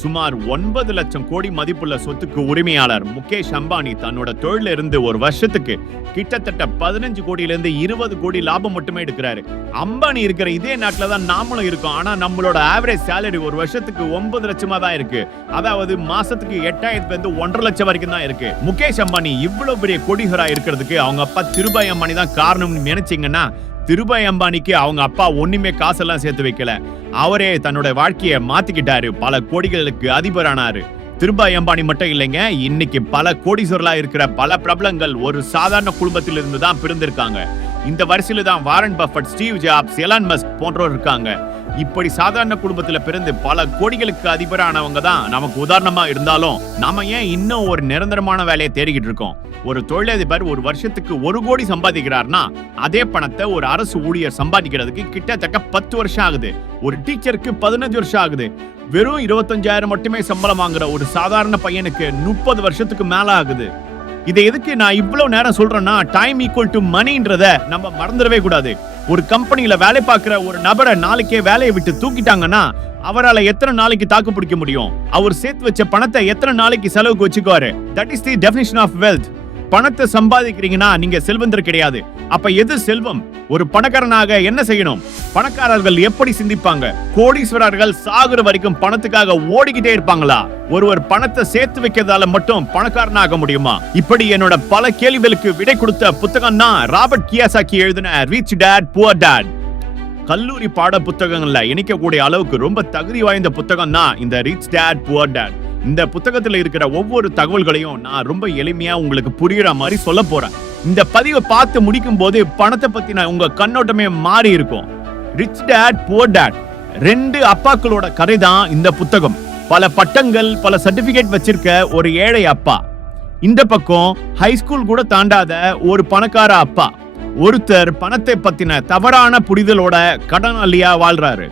சுமார் 9 லட்சம் கோடி மதிப்புள்ள சொத்துக்கு உரிமையாளர் முகேஷ் அம்பானி தன்னோட தொழில இருந்து ஒரு வருஷத்துக்கு கிட்டத்தட்ட 15 கோடியிலிருந்து 20 கோடி லாபம் மட்டுமே எடுக்கிறாரு. அம்பானி இருக்கிற இதே நாட்டில தான் நாமளும் இருக்கோம். ஆனா நம்மளோட ஆவரேஜ் சேலரி ஒரு வருஷத்துக்கு 9 லட்சமா தான் இருக்கு. அதாவது மாசத்துக்கு 8,000 இருந்து 1.5 லட்சம் வரைக்கும் தான் இருக்கு. முகேஷ் அம்பானி இவ்வளவு பெரிய கோடீஸ்வரா இருக்கிறதுக்கு அவங்க அப்பா திருபாய் அம்பானி தான் காரணம்னு நினைச்சீங்கன்னா, திருபாய் அம்பானிக்கு அவங்க அப்பா ஒண்ணுமே காசெல்லாம் சேர்த்து வைக்கல. அவரே தன்னோட வாழ்க்கையை மாத்திக்கிட்டாரு. பல கோடிகளுக்கு அதிபரானாரு. திருபாய் அம்பானி மட்டும் இல்லைங்க, இன்னைக்கு பல கோடீஸ்வரலா இருக்கிற பல பிரபலங்கள் ஒரு சாதாரண குடும்பத்தில் இருந்து தான் பிறந்திருக்காங்க. இந்த வரிசையில தான் Warren Buffett, Steve jobs, Elon Musk போன்றோர் இருக்காங்க. இப்படி சாதாரண குடும்பத்துல பிறந்து பல கோடிகளுக்கு அதிபரானவங்க தான் நமக்கு உதாரணமா இருந்தாலும், நாம ஏன் இன்னும் ஒரு நிரந்தரமான வேலையை தேடிக்கிட்டு இருக்கோம்? ஒரு தொழிலதிபர் ஒரு வருஷத்துக்கு 1 கோடி சம்பாதிக்கிறார்னா, அதே பணத்தை ஒரு அரசு ஊழியர் சம்பாதிக்கிறதுக்கு கிட்டத்தட்ட 10 வருஷம் ஆகுது. ஒரு டீச்சருக்கு 15 வருஷம் ஆகுது. வெறும் 25,000 மட்டுமே சம்பளம் வாங்குற ஒரு சாதாரண பையனுக்கு 30 வருஷத்துக்கு மேல ஆகுது. இதை எதுக்கு நான் இவ்வளவு நேரம் சொல்றேன்னா, டைம் ஈக்குவல் டு மணின்றத நம்ம மறந்துடவே கூடாது. ஒரு கம்பெனில வேலை பார்க்கிற ஒரு நபரை நாளைக்கே வேலையை விட்டு தூக்கிட்டாங்கன்னா, அவரால் எத்தனை நாளைக்கு தாக்கு பிடிக்க முடியும்? அவர் சேர்த்து வச்ச பணத்தை எத்தனை நாளைக்கு செலவுக்கு வச்சுக்குவாரு? That is the definition of wealth. பணத்தை சம்பாதிக்கிறீங்கன்னா நீங்க செல்வந்தர் கிடையாது. அப்ப எது செல்வம்? ஒரு பணக்காரனாக என்ன செய்யணும்? பணக்காரர்கள் எப்படி சிந்திப்பாங்க? கோடீஸ்வரர்கள் சாகுற வரைக்கும் பணத்துக்காக ஓடிக்கிட்டே இருப்பாங்களா? ஒருவர் பணத்தை சேர்த்து வைக்கிறதால மட்டும் பணக்காரனாக முடியுமா? இப்படி என்னோட பல கேள்விகளுக்கு விடை கொடுத்த புத்தகம் தான் ராபர்ட் கியோசாகி எழுதின ரிச் டாட் புவர் டாட். கல்லூரி பாட புத்தகங்கள்ல இணைக்கக்கூடிய அளவுக்கு ரொம்ப தகுதி வாய்ந்த புத்தகம் தான் இந்த ரிச் டாட் புவர் டாட். இந்த புத்தகத்துல இருக்கிற ஒவ்வொரு தகவல்களையும் நான் ரொம்ப எளிமையா உங்களுக்கு புரியுற மாதிரி சொல்ல போறேன். இந்த பதிவை பார்த்து முடிக்கும் போது பணத்தை பத்தின உங்க கண்ணோட்டமே மாறி இருக்கும். ரிச் டாட் புவர் டாட் 2 அப்பாக்களோட கதை தான் இந்த புத்தகம். பல பட்டங்கள், பல சர்டிபிகேட் வச்சிருக்க ஒரு ஏழை அப்பா. இந்த பக்கம் ஹைஸ்கூல் கூட தாண்டாத ஒரு பணக்கார அப்பா. ஒருத்தர் பணத்தை பத்தின தவறான புரிதலோட கடனாளியா வாழ்றாரு.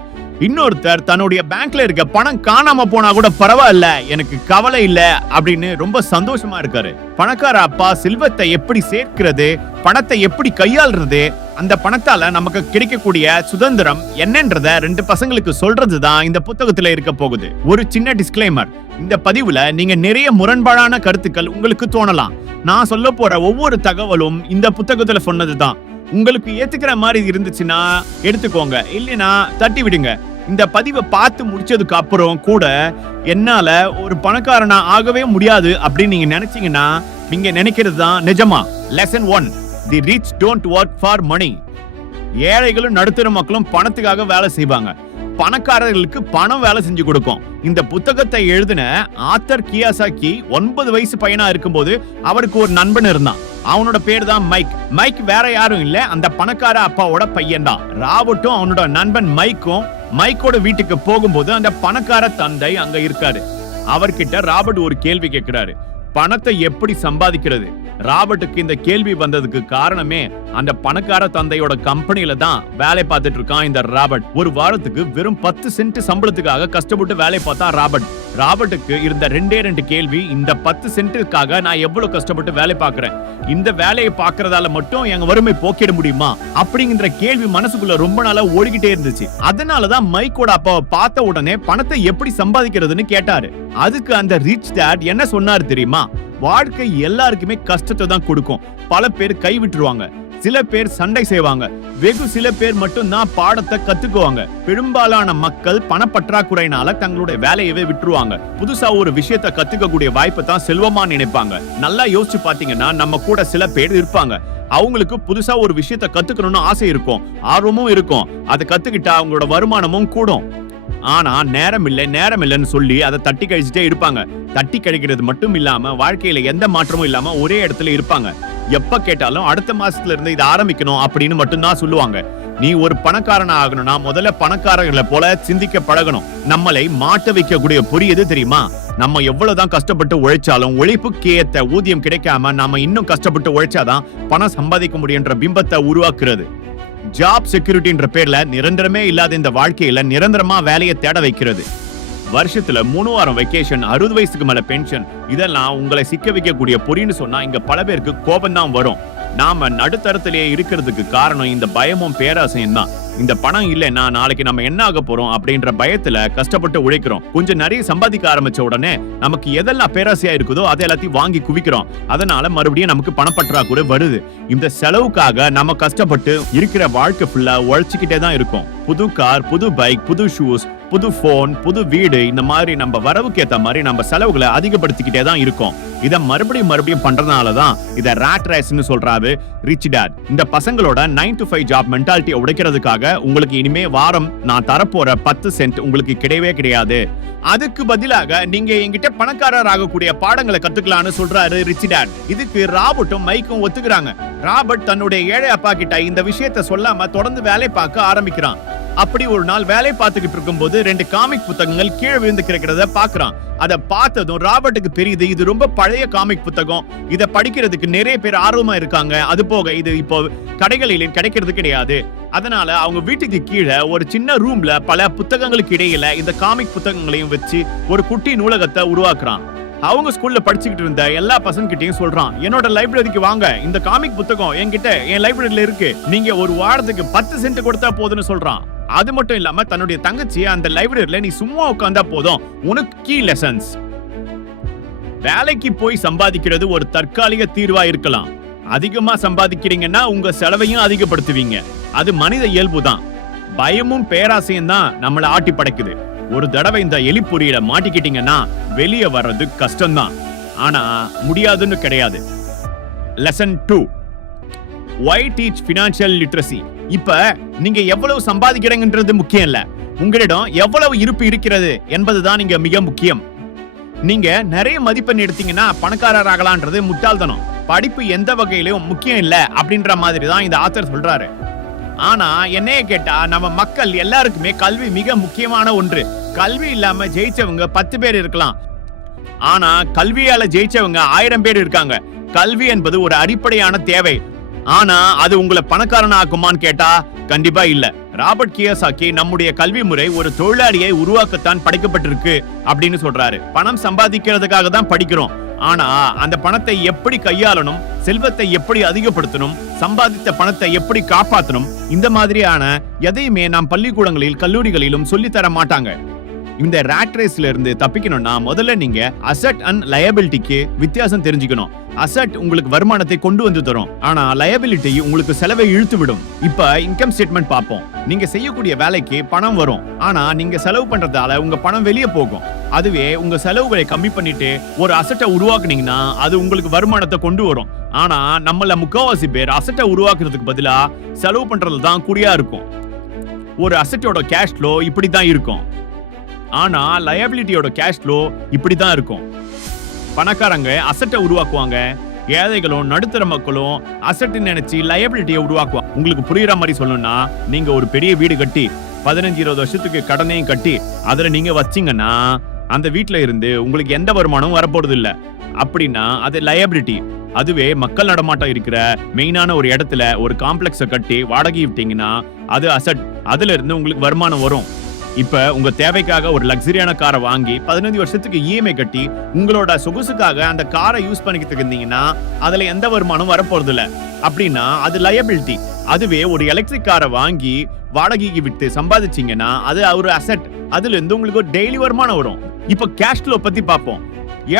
இன்னொருத்தர் தன்னுடைய பேங்க்ல இருக்க பணம் காணாம போனா கூட பரவாயில்ல, எனக்கு கவலை இல்ல அப்படின்னு ரொம்ப சந்தோஷமா இருக்காரு. பணக்கார அப்பா செல்வத்தை எப்படி சேர்க்கிறது, பணத்தை எப்படி கையாளுறது, அந்த பணத்தால நமக்கு கிடைக்கக்கூடிய சுதந்திரம் என்னன்றத 2 பசங்களுக்கு சொல்றதுதான் இந்த புத்தகத்துல இருக்க போகுது. ஒரு சின்ன டிஸ்க்ளைமர், இந்த பதிவுல நீங்க நிறைய முரண்பாடான கருத்துக்கள் உங்களுக்கு தோணலாம். நான் சொல்ல போற ஒவ்வொரு தகவலும் இந்த புத்தகத்துல சொன்னதுதான். உங்களுக்கு ஏத்துக்கிற மாதிரி இருந்துச்சுன்னா எடுத்துக்கோங்க, இல்லைன்னா தட்டி விடுங்க. இந்த பதிவை பார்த்து முடிச்சதுக்கு அப்புறம் கூட என்னால ஒரு பணக்காரனா ஆகவே முடியாது அப்படின்னு நீங்க நினைச்சீங்கன்னா, நீங்க நினைக்கிறது தான் நிஜமா. Lesson 1, the rich don't work for money. ஏழைகளும் நடுத்தர மக்களும் பணத்துக்காக வேலை செய்வாங்க. பணக்காரர்களுக்கு பணம் வேலை செஞ்சு கொடுக்கும். இந்த புத்தகத்தை எழுதின ஆத்தர் கியோசாகி 9 வயசு பையனா இருக்கும்போது அவருக்கு ஒரு நண்பன் இருந்தான். அவனோட பேர் தான் மைக். மைக் வேற யாரும் இல்ல, அந்த பணக்கார அப்பாவோட பையன் தான். ராபர்ட்டும் அவனோட நண்பன் மைக்கோட வீட்டுக்கு போகும்போது அந்த பணக்கார தந்தை அங்க இருக்காரு. அவர்கிட்ட ராபர்ட் ஒரு கேள்வி கேட்கிறாரு, பணத்தை எப்படி சம்பாதிக்கிறது? ராபர்ட்டுக்கு இந்த கேள்வி வந்ததுக்கு காரணமே அந்த பணக்கார தந்தையோட கம்பெனில தான் வேலை பார்த்துட்டு இருக்கான் இந்த ராபர்ட். ஒரு வாரத்துக்கு வெறும் 10 சென்ட் சம்பளத்துக்காக கஷ்டப்பட்டு வேலை பார்த்தா ராபர்ட். ராபர்ட்டுக்கு இருந்த 2 கேள்வி, இந்த 10 சென்ட்டுக்காக நான் எவ்வளவு கஷ்டப்பட்டு வேலை பார்க்கிறேன், இந்த வேலையை பார்க்கறதால மட்டும் எங்க வறுமை போக்கிட முடியுமா அப்படிங்கிற கேள்வி மனசுக்குள்ள ரொம்ப நாளா ஓடிக்கிட்டே இருந்துச்சு. அதனாலதான் மைக்கோட அப்பாவை பார்த்த உடனே பணத்தை எப்படி சம்பாதிக்கிறதுன்னு கேட்டாரு. அதுக்கு அந்த ரிச் டாட் என்ன சொன்னாரு தெரியுமா? வாழ்க்கை எல்லாருக்குமே கஷ்டத்தை தான் கொடுக்கும். பல பேர் கை விட்டுருவாங்க, சில பேர் சண்டை செய்வாங்க, வெகு சில பேர் மட்டும் தான் பாடத்தை கத்துக்குவாங்க. பெரும்பாலான மக்கள் பணப்பற்றாக்குறையினால தங்களுடைய வேலையவே விட்டுருவாங்க. புதுசா ஒரு விஷயத்தை கத்துக்க கூடிய வாய்ப்பை தான் செல்வமா நினைப்பாங்க. நல்லா யோசிச்சு பாத்தீங்கன்னா, நம்ம கூட சில பேர் இருப்பாங்க. அவங்களுக்கு புதுசா ஒரு விஷயத்தை கத்துக்கணும்னு ஆசை இருக்கும், ஆர்வமும் இருக்கும். அதை கத்துக்கிட்டா அவங்களோட வருமானமும் கூடும். ஆனா நேரம் இல்லைன்னு சொல்லி அதை தட்டி கழிச்சுட்டே இருப்பாங்க. தட்டி கழிக்கிறது மட்டும் இல்லாம வாழ்க்கையில எந்த மாற்றமும் இல்லாம ஒரே இடத்துல இருப்பாங்க. எப்ப கேட்டாலும் அடுத்த மாசத்துல இருந்து இதை ஆரம்பிக்கணும் அப்படின்னு மட்டும்தான் சொல்லுவாங்க. நீ ஒரு பணக்காரனா ஆகணும்னா முதல்ல பணக்காரர்களை போல சிந்திக்க பழகணும். நம்மளை மாட்ட வைக்கக்கூடிய பொறி எது தெரியுமா? நம்ம எவ்வளவுதான் கஷ்டப்பட்டு உழைச்சாலும் உழைப்புக்கு ஏத்த ஊதியம் கிடைக்காம நாம இன்னும் கஷ்டப்பட்டு உழைச்சாதான் பணம் சம்பாதிக்க முடியுன்ற பிம்பத்தை உருவாக்குறது. ஜாப் செக்யூரிட்டின்ற பேர்ல நிரந்தரமே இல்லாத இந்த வாழ்க்கையில நிரந்தரமா வேலையை தேட வைக்கிறது. வருஷத்துல 3 வாரம் வெக்கேஷன், 60 வயசுக்கு மேல பென்ஷன், இதெல்லாம் உங்களை சிக்க வைக்கக்கூடிய பொறின்னு சொன்னா இங்க பல பேருக்கு கோபம் தான் வரும். நாம நடுத்தரத்திலேயே இருக்கிறதுக்கு காரணம் இந்த பயமும் பேராசையும் தான். இந்த பணம் இல்லைன்னா நாளைக்கு நம்ம என்ன ஆக போறோம் அப்படின்ற பயத்துல கஷ்டப்பட்டு உழைக்கிறோம். கொஞ்சம் நிறைய சம்பாதிக்க ஆரம்பிச்ச உடனே நமக்கு எதெல்லாம் பேராசையா இருக்குதோ அதை எல்லாத்தையும் வாங்கி குவிக்கிறோம். அதனால மறுபடியும் நமக்கு பணப்பற்றாக்குறை வருது. இந்த செலவுக்காக நம்ம கஷ்டப்பட்டு இருக்கிற வாழ்க்கை ஃபுல்லா உழைச்சிக்கிட்டே தான் இருக்கும். புது கார், புது பைக், புது ஷூஸ், புது போன், புது வீடு, இந்த மாதிரி நம்ம வரவுக்கு ஏத்த மாதிரி நம்ம செலவுகளை அதிகப்படுத்திக்கிட்டே தான் இருக்கோம். இத மறுபடியும் பண்றதுனாலதான் இத ராட் ரேஸ்னு சொல்றாரு ரிச் டாட். இந்த பசங்களோட 9 to 5 ஜாப் மென்டாலிட்டியை உடைக்கிறதுக்காக உங்களுக்கு இனிமே வாரம் நான் தரப்போற 10 சென்ட் உங்களுக்கு கிடையவே கிடையாது. அதுக்கு பதிலாக நீங்க என்கிட்ட பணக்காரர் ஆகக்கூடிய பாடங்களை கத்துக்கலாம்னு சொல்றாரு ரிச் டாட். இதுக்கு ராபர்ட்டும் மைக்கும் ஒத்துக்கிறாங்க. ராபர்ட் தன்னுடைய ஏழை அப்பா கிட்ட இந்த விஷயத்தை சொல்லாம தொடர்ந்து வேலை பார்க்க ஆரம்பிக்கிறான். அப்படி ஒரு நாள் வேலை பார்த்துக்கிட்டு இருக்கும்போது 2 காமிக் புத்தகங்கள் கீழே விழுந்து கிடக்கிறத பாக்குறான். அதை பார்த்ததும் ராபர்ட்டுக்கு தெரியுது இது ரொம்ப பழைய காமிக் புத்தகம், இதை படிக்கிறதுக்கு நிறைய பேர் ஆர்வமா இருக்காங்க. அது போக இது இப்போ கடைகளிலும் கிடைக்கிறது கிடையாது. அதனால அவங்க வீட்டுக்கு கீழே ஒரு சின்ன ரூம்ல பல புத்தகங்களுக்கு இடையில இந்த காமிக் புத்தகங்களையும் வச்சு ஒரு குட்டி நூலகத்தை உருவாக்குறான். அவங்க ஸ்கூல்ல படிச்சுக்கிட்டு இருந்த எல்லா பசங்க கிட்டையும் சொல்றான், என்னோட லைப்ரரிக்கு வாங்க, இந்த காமிக் புத்தகம் என்கிட்ட என் லைப்ரரியில இருக்கு, நீங்க ஒரு வாரத்துக்கு 10 சென்ட் கொடுத்தா போதும்னு சொல்றான். அது மட்டும் இல்லாம தன்னுடைய தங்கச்சி அந்த லைப்ரரியில நீ சும்மா உட்கார்ந்தா போதும், உனக்கு கீ லெசன்ஸ். வேலைக்கு போய் சம்பாதிக்கிறது ஒரு தற்காலிக தீர்வா இருக்கலாம். அதிகமா சம்பாதிக்கிறீங்கன்னா உங்க செலவையும் அதிகப்படுத்துவீங்க. அது மனித இயல்பு தான். பயமும் பேராசையும் தான் நம்மளை ஆட்டி படைக்குது. ஒரு தடவை இந்த எலிப்பொறியில மாட்டிக்கிட்டீங்கன்னா வெளியே வர்றது கஷ்டம்தான், ஆனா முடியாதுன்னு கிடையாது. Lesson 2, why teach financial literacy. இப்ப நீங்க எவ்வளவு சம்பாதிக்கிறீங்கன்றது முக்கியம் இல்ல, உங்களிடம் எவ்வளவு இருப்பு இருக்கிறது என்பதுதான் இங்க மிக முக்கியம். நீங்க நிறைய மதிப்பெண் எடுத்தீங்கன்னா பணக்காரர் ஆகலான்றது முட்டாள்தனம். படிப்பு எந்த வகையிலும் முக்கியம் இல்ல அப்படின்ற மாதிரி தான் இந்த ஆத்தர் சொல்றாரு. ஆனா என்னைய கேட்டா நம்ம மக்கள் எல்லாருக்குமே கல்வி மிக முக்கியமான ஒன்று. கல்வி இல்லாம ஜெயிச்சவங்க 10 பேர் இருக்கலாம், ஆனா கல்வியால ஜெயிச்சவங்க 1000 பேர் இருக்காங்க. கல்வி என்பது ஒரு அடிப்படையான தேவை. ஆனா அது உங்களை பணக்காரன் ஆக்குமான்னு கேட்டா கண்டிப்பா இல்ல. ராபர்ட் கியோசாகி நம்முடைய கல்வி முறை ஒரு தொழிலாளியை உருவாக்கத்தான் படைக்கப்பட்டிருக்கு அப்படின்னு சொல்றாரு. பணம் சம்பாதிக்கிறதுக்காக தான் படிக்கிறோம், ஆனா அந்த பணத்தை எப்படி கையாளணும், செல்வத்தை எப்படி அதிகப்படுத்தணும், சம்பாதித்த பணத்தை எப்படி காப்பாற்றணும், இந்த மாதிரியான எதையுமே நாம் பள்ளிக்கூடங்களில் கல்லூரிகளிலும் சொல்லி தர மாட்டாங்க. இந்த ராட் ரேஸ்ல இருந்து தப்பிக்கணும்னா முதல்ல நீங்க அசெட் அண்ட் லயபிலிட்டிக்கு வித்தியாசம் தெரிஞ்சுக்கணும். அசெட் உங்களுக்கு வருமானத்தை கொண்டு வந்து தரும், ஆனா லயபிலிட்டி உங்களுக்கு செலவை இழுத்து விடும். இப்ப இன்கம் ஸ்டேட்மெண்ட் பார்ப்போம். நீங்க செய்யக்கூடிய வேலைக்கு பணம் வரும், ஆனா நீங்க செலவு பண்றதால உங்க பணம் வெளியே போகும். அதுவே உங்க செலவுகளை கம்மி பண்ணிட்டு ஒரு அசெட்டை உருவாக்குனீங்கன்னா அது உங்களுக்கு வருமானத்தை கொண்டு வரும். ஆனா நம்மள முக்காவாசி பேர் அசெட்டை உருவாக்குறதுக்கு பதிலா செலவு பண்றது தான் குறியா இருக்கும். ஒரு அசெட்டோட கேஷ் ஃப்ளோ இப்படி தான் இருக்கும், ஆனா லயபிலிட்டியோட கேஷ் ஃப்ளோ இப்படி தான் இருக்கும். பணக்காரங்க அசெட்டை உருவாக்குவாங்க, ஏழைகளும் நடுத்தர மக்களும் அசெட் நினைச்சு லயபிலிட்டியை உருவாக்குவாங்க. உங்களுக்கு புரியுற மாதிரி சொல்லணும்னா, நீங்க ஒரு பெரிய வீடு கட்டி 15-20 வருஷத்துக்கு கடனையும் கட்டி அதுல நீங்க வச்சீங்கன்னா அந்த வீட்டுல இருந்து உங்களுக்கு எந்த வருமானமும் வரப்போறது இல்ல. அப்படின்னா அது லயபிலிட்டி. அதுவே மக்கள் நடமாட்டம் இருக்கிற மெயினான ஒரு இடத்துல ஒரு காம்ப்ளெக்ஸை கட்டி வாடகை விட்டீங்கன்னா அது அசெட். அதுல இருந்து உங்களுக்கு வருமானம் வரும். இப்ப உங்க தேவைக்காக ஒரு லக்ஸரியான காரை வாங்கி 15 வருஷத்துக்கு இஎம்ஐ கட்டி உங்களோட சொகுசுக்காக அந்த காரை யூஸ் பண்ணிக்கிட்டு இருந்தீங்கன்னா அதுல எந்த வருமானம் வரப்போறது இல்ல. அப்படின்னா அது லயபிலிட்டி. அதுவே ஒரு எலக்ட்ரிக் காரை வாங்கி வாடகைக்கு விட்டு சம்பாதிச்சீங்கன்னா அது ஒரு அசெட். அதுல இருந்து உங்களுக்கு ஒரு டெய்லி வருமானம் வரும். இப்ப கேஷ் ஃப்ளோ பத்தி பார்ப்போம்.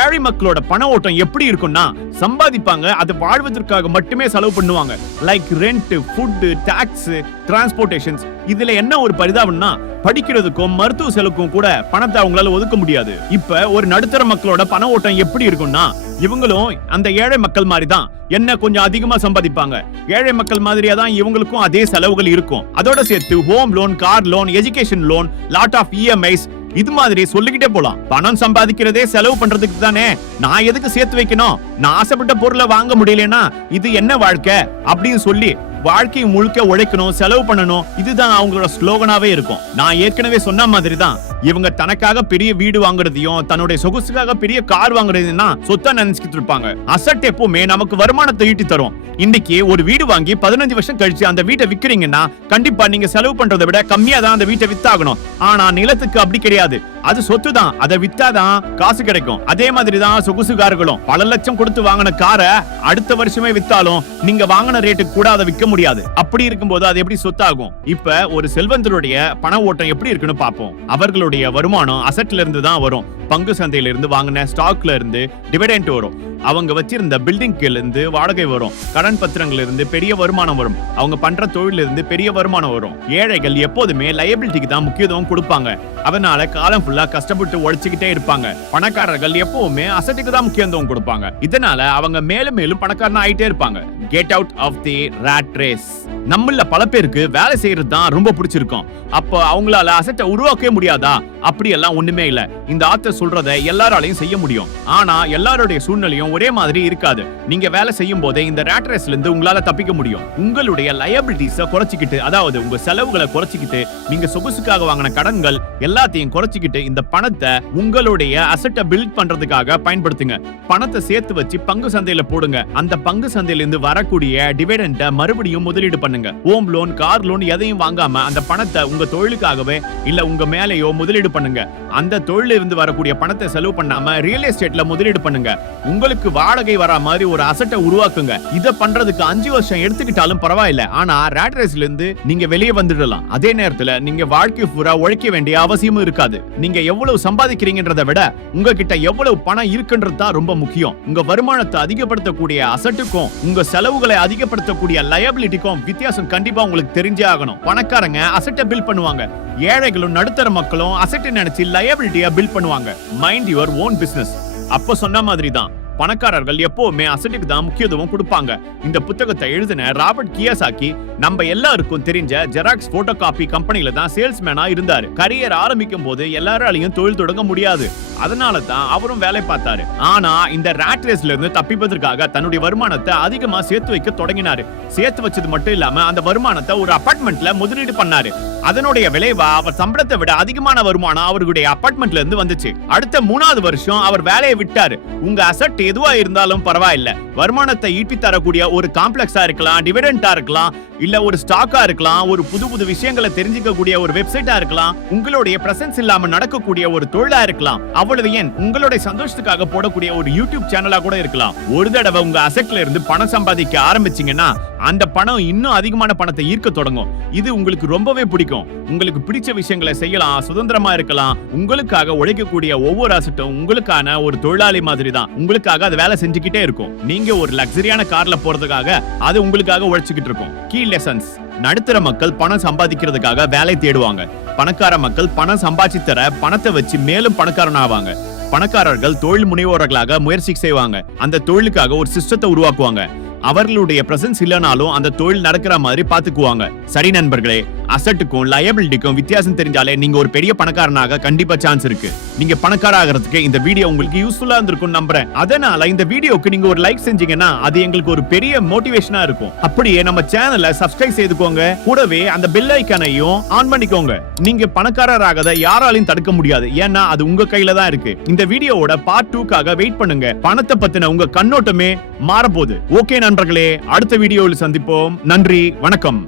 ஏழை மக்களோட பண ஓட்டம் எப்படி இருக்கும்னா, சம்பாதிப்பாங்க, அது வாழ்வதற்காக மட்டுமே செலவு பண்ணுவாங்க. Like rent, food, tax, transportations. இதுல என்ன ஒரு பரிதாபம்னா, படிக்கிறதுக்கும் மருத்துவ செலவுக்கும் கூட பணத்தை அவங்களால ஒதுக்க முடியாது. இப்ப ஒரு நடுத்தர மக்களோட பண ஓட்டம் எப்படி இருக்கும்னா, இவங்களும் அந்த ஏழை மக்கள் மாதிரி தான், என்ன கொஞ்சம் அதிகமா சம்பாதிப்பாங்க. ஏழை மக்கள் மாதிரியா தான் இவங்களுக்கும் அதே செலவுகள் இருக்கும். அதோட சேர்த்து home loan, car loan, education loan, lot of EMIs, இது மாதிரி சொல்லிக்கிட்டே போலாம். பணம் சம்பாதிக்கிறதே செலவு பண்றதுக்கு தானே, நான் எதுக்கு சேர்த்து வைக்கணும், நான் ஆசைப்பட்ட பொருளை வாங்க முடியலன்னா இது என்ன வாழ்க்கை அப்படின்னு சொல்லி வாழ்க்கை முழுக்க உழைக்கணும், செலவு பண்ணணும், இதுதான் அவங்களோட ஸ்லோகனாவே இருக்கும். நான் ஏற்கனவே சொன்ன மாதிரி தான் இவங்க தனக்காக பெரிய வீடு வாங்குறதையும் தன்னுடைய சொகுசுக்காக பெரிய கார் வாங்குறதுன்னா சொத்தா நினைச்சுக்கிட்டு இருப்பாங்க. அசட் எப்பவுமே நமக்கு வருமானத்தை ஈட்டி தரும். இன்னைக்கு ஒரு வீடு வாங்கி 15 வருஷம் கழிச்சு அந்த வீட்டை விக்கிறீங்கன்னா கண்டிப்பா நீங்க செலவு பண்றதை விட கம்மியா தான் அந்த வீட்டை வித்தாகணும். ஆனா நிலத்துக்கு அப்படி கிடையாது, அது சொத்து தான், அதை வித்தாதான் காசு கிடைக்கும். அதே மாதிரி தான் சொகுசு கார்களும். பல லட்சம் கொடுத்து வாங்கின காரை அடுத்த வருஷமே வித்தாலும் நீங்க வாங்கின ரேட்டுக்கு கூட அதை விற்க முடியாது. அப்படி இருக்கும்போது அது எப்படி சொத்தாகும்? இப்ப ஒரு செல்வந்தருடைய பண ஓட்டம் எப்படி இருக்குன்னு பார்ப்போம். அவர்களுடைய வருமானம் அசட்ல இருந்து தான் வரும். பங்கு சந்தையில இருந்து வாங்கின ஸ்டாக்ல இருந்து டிவிடெண்ட் வரும். அவங்க வச்சிருந்த பில்டிங்ல இருந்து வாடகை வரும். கடன் பத்திரங்கள்ல இருந்து பெரிய வருமானம் வரும். அவங்க பண்ற தொழில இருந்து பெரிய வருமானம் வரும். ஏழைகள் எப்போதுமே லயபிலிட்டிக்கு தான் முக்கியத்துவம் கொடுப்பாங்க. அதனால காலம் ஃபுல்லா கஷ்டப்பட்டு உழைச்சுக்கிட்டே இருப்பாங்க. பணக்காரர்கள் எப்பவுமே அசட்டுக்கு தான் முக்கியத்துவம் கொடுப்பாங்க. இதனால அவங்க மேலும் மேலும் பணக்காரனா ஆயிட்டே இருப்பாங்க. Get out of the rat race. நம்மள பல பேருக்கு வேலை செய்யறது தான் ரொம்ப பிடிச்சிருக்கும். அப்ப அவங்களால அசட்டை உருவாக்கவே முடியாதா? அப்படி எல்லாம் ஒண்ணுமே இல்ல. இந்த ஆத்தர் சொல்றதை எல்லாராலையும் செய்ய முடியும். ஆனா எல்லாருடைய சூழ்நிலையும் ஒரே மாதிரி இருக்காது. நீங்க வேலை செய்யும் போதே இந்த ராட் ரேஸ்ல இருந்து உங்களால தப்பிக்க முடியும். உங்களுடைய லயபிலிட்டிஸ குறைச்சிக்கிட்டு, அதாவது உங்க செலவுகளை குறைச்சிக்கிட்டு, நீங்க சொகுசுக்காக வாங்கின கடன்கள் எல்லாத்தையும் குறைச்சிக்கிட்டு இந்த பணத்தை உங்களுடைய அசட்டை பில்ட் பண்றதுக்காக பயன்படுத்துங்க. பணத்தை சேர்த்து வச்சு பங்கு சந்தையில போடுங்க. அந்த பங்கு சந்தையில இருந்து வரக்கூடிய டிவிடெண்ட மறுபடியும் முதலீடு பண்ணுங்க. ஹோம் லோன், கார் லோன் எதையும் வாங்காம அந்த பணத்தை உங்க தொழிலுக்காகவே இல்ல உங்க மேலேயோ முதலீடு பண்ணுங்க. அந்த தொழில இருந்து வரக்கூடிய பணத்தை செலவு பண்ணாம ரியல் எஸ்டேட்ல முதலீடு பண்ணுங்க. உங்களுக்கு வாடகை வர மாதிரி ஒரு அசட்டை உருவாக்குங்க. இத பண்றதுக்கு 5 வருஷம் எடுத்துக்கிட்டாலும் பரவாயில்ல. ஆனா ராட் ரேஸ்ல இருந்து நீங்க வெளியே வந்துடலாம். அதே நேரத்துல நீங்க வாழ்க்கை பூரா உழைக்க வேண்டிய அவசியமும் இருக்காது. நீங்க எவ்வளவு சம்பாதிக்கிறீங்கன்றதை விட உங்ககிட்ட எவ்வளவு பணம் இருக்குன்றது தான் ரொம்ப முக்கியம். உங்க வருமானத்தை அதிகப்படுத்தக்கூடிய அசட்டுக்கும் உங்க செலவுகளை அதிகப்படுத்தக்கூடிய லயபிலிட்டிக்கும் வித்தியாசம் கண்டிப்பா உங்களுக்கு தெரிஞ்சே ஆகணும். பணக்காரங்க அசட்டை பில்ட் பண்ணுவாங்க. ஏழைகளும் நடுத்தர மக்களும் அசட்டை நினைச்சு லயபிலிட்டியை பில்ட் பண்ணுவாங்க. Mind your own business. அப்ப சொன்ன மாதிரி தான் பணக்காரர்கள் எப்பவுமே அசட்டுக்கு தான் முக்கியத்துவம் கொடுப்பாங்க. இந்த புத்தகத்தை எழுதின ராபர்ட் கியோசாகி நம்ம எல்லாருக்கும் தெரிஞ்ச ஜெராக்ஸ் போட்டோ காப்பி கம்பெனில தான் சேல்ஸ்மேனா இருந்தாரு. கரியர் ஆரம்பிக்கும் போது எல்லாராலையும் தொழில் தொடங்க முடியாது. அதனால தான் அவரும் வேலை பார்த்தாரு. ஆனா இந்த ராட் ரேஸ்ல இருந்து தப்பிப்பதற்காக தன்னுடைய வருமானத்தை அதிகமா சேர்த்து வைக்க தொடங்கினாரு. சேர்த்து வச்சது மட்டும் இல்லாம அந்த வருமானத்தை ஒரு அபார்ட்மெண்ட்ல முதலீடு பண்ணாரு. அதனுடைய விளைவா அவர் சம்பளத்தை விட அதிகமான வருமானம் அவருடைய அபார்ட்மெண்ட்ல இருந்து வந்துச்சு. அடுத்த 3வது வருஷம் அவர் வேலையை விட்டாரு. உங்க அசட் எதுவா இருந்தாலும் பரவாயில்ல, வருமானத்தை ஈட்டி தரக்கூடிய ஒரு காம்ப்ளெக்ஸா இருக்கலாம், டிவிடெண்டா இருக்கலாம், இல்ல ஒரு ஸ்டாக்கா இருக்கலாம், ஒரு புது புது விஷயங்களை தெரிஞ்சுக்க கூடிய ஒரு வெப்சைட்டா இருக்கலாம், உங்களுடைய பிரசன்ஸ் இல்லாம நடக்கக்கூடிய ஒரு தொழிலா இருக்கலாம், அவ்வளவு ஏன் உங்களுடைய சந்தோஷத்துக்காக போடக்கூடிய ஒரு யூடியூப் சேனலா கூட இருக்கலாம். ஒரு தடவை உங்க அசெட்ல இருந்து பணம் சம்பாதிக்க ஆரம்பிச்சீங்கன்னா அந்த பணம் இன்னும் அதிகமான பணத்தை ஈர்க்க தொடங்கும். இது உங்களுக்கு ரொம்பவே பிடிக்கும். உங்களுக்கு பிடிச்ச விஷயங்களை செய்யலாம், சுதந்திரமா இருக்கலாம். உங்களுக்காக உழைக்கக்கூடிய ஒவ்வொரு அசட்டும் உங்களுக்கான ஒரு தொழிலாளி மாதிரி தான். உங்களுக்காக அது வேலை செஞ்சுக்கிட்டே இருக்கும். நீங்க ஒரு லக்ஸரியான கார்ல போறதுக்காக அது உங்களுக்காக உழைச்சுக்கிட்டு இருக்கும். Key lessons. நடுத்தர மக்கள் பணம் சம்பாதிக்கிறதுக்காக வேலை தேடுவாங்க. பணக்கார மக்கள் பணம் சம்பாதிச்சு தர பணத்தை வச்சு மேலும் பணக்காரன் ஆவாங்க. பணக்காரர்கள் தொழில் முனைவோர்களாக முயற்சி செய்வாங்க. அந்த தொழிலுக்காக ஒரு சிஸ்டத்தை உருவாக்குவாங்க. அவர்களுடைய பிரசன்ஸ் இல்லனாலும் அந்த தொழில் நடக்கிற மாதிரி பாத்துக்குவாங்க. சரி நண்பர்களே, அசட்டுக்கும் லயபிலிட்டிக்கும் வித்தியாசம் தெரிஞ்சாலே நீங்க ஒரு பெரிய பணக்காரனாக கண்டிப்பா சான்ஸ் இருக்கு. நீங்க பணக்கார ஆகிறதுக்கு இந்த வீடியோ உங்களுக்கு யூஸ்ஃபுல்லா இருந்திருக்கும் நம்புறேன். அதனால இந்த வீடியோக்கு நீங்க ஒரு லைக் செஞ்சீங்கன்னா அது எங்களுக்கு ஒரு பெரிய மோட்டிவேஷனா இருக்கும். அப்படியே நம்ம சேனலை சப்ஸ்கிரைப் செய்துக்கோங்க. கூடவே அந்த பெல் ஐகானையும் ஆன் பண்ணிக்கோங்க. நீங்க பணக்காரராகத யாராலையும் தடுக்க முடியாது. ஏன்னா அது உங்க கையில தான் இருக்கு. இந்த வீடியோவோட பார்ட் 2க்காக வெயிட் பண்ணுங்க. பணத்தை பத்தின உங்க கண்ணோட்டமே மாறப்போகுது. ஓகே நண்பர்களே, அடுத்த வீடியோவில் சந்திப்போம். நன்றி, வணக்கம்.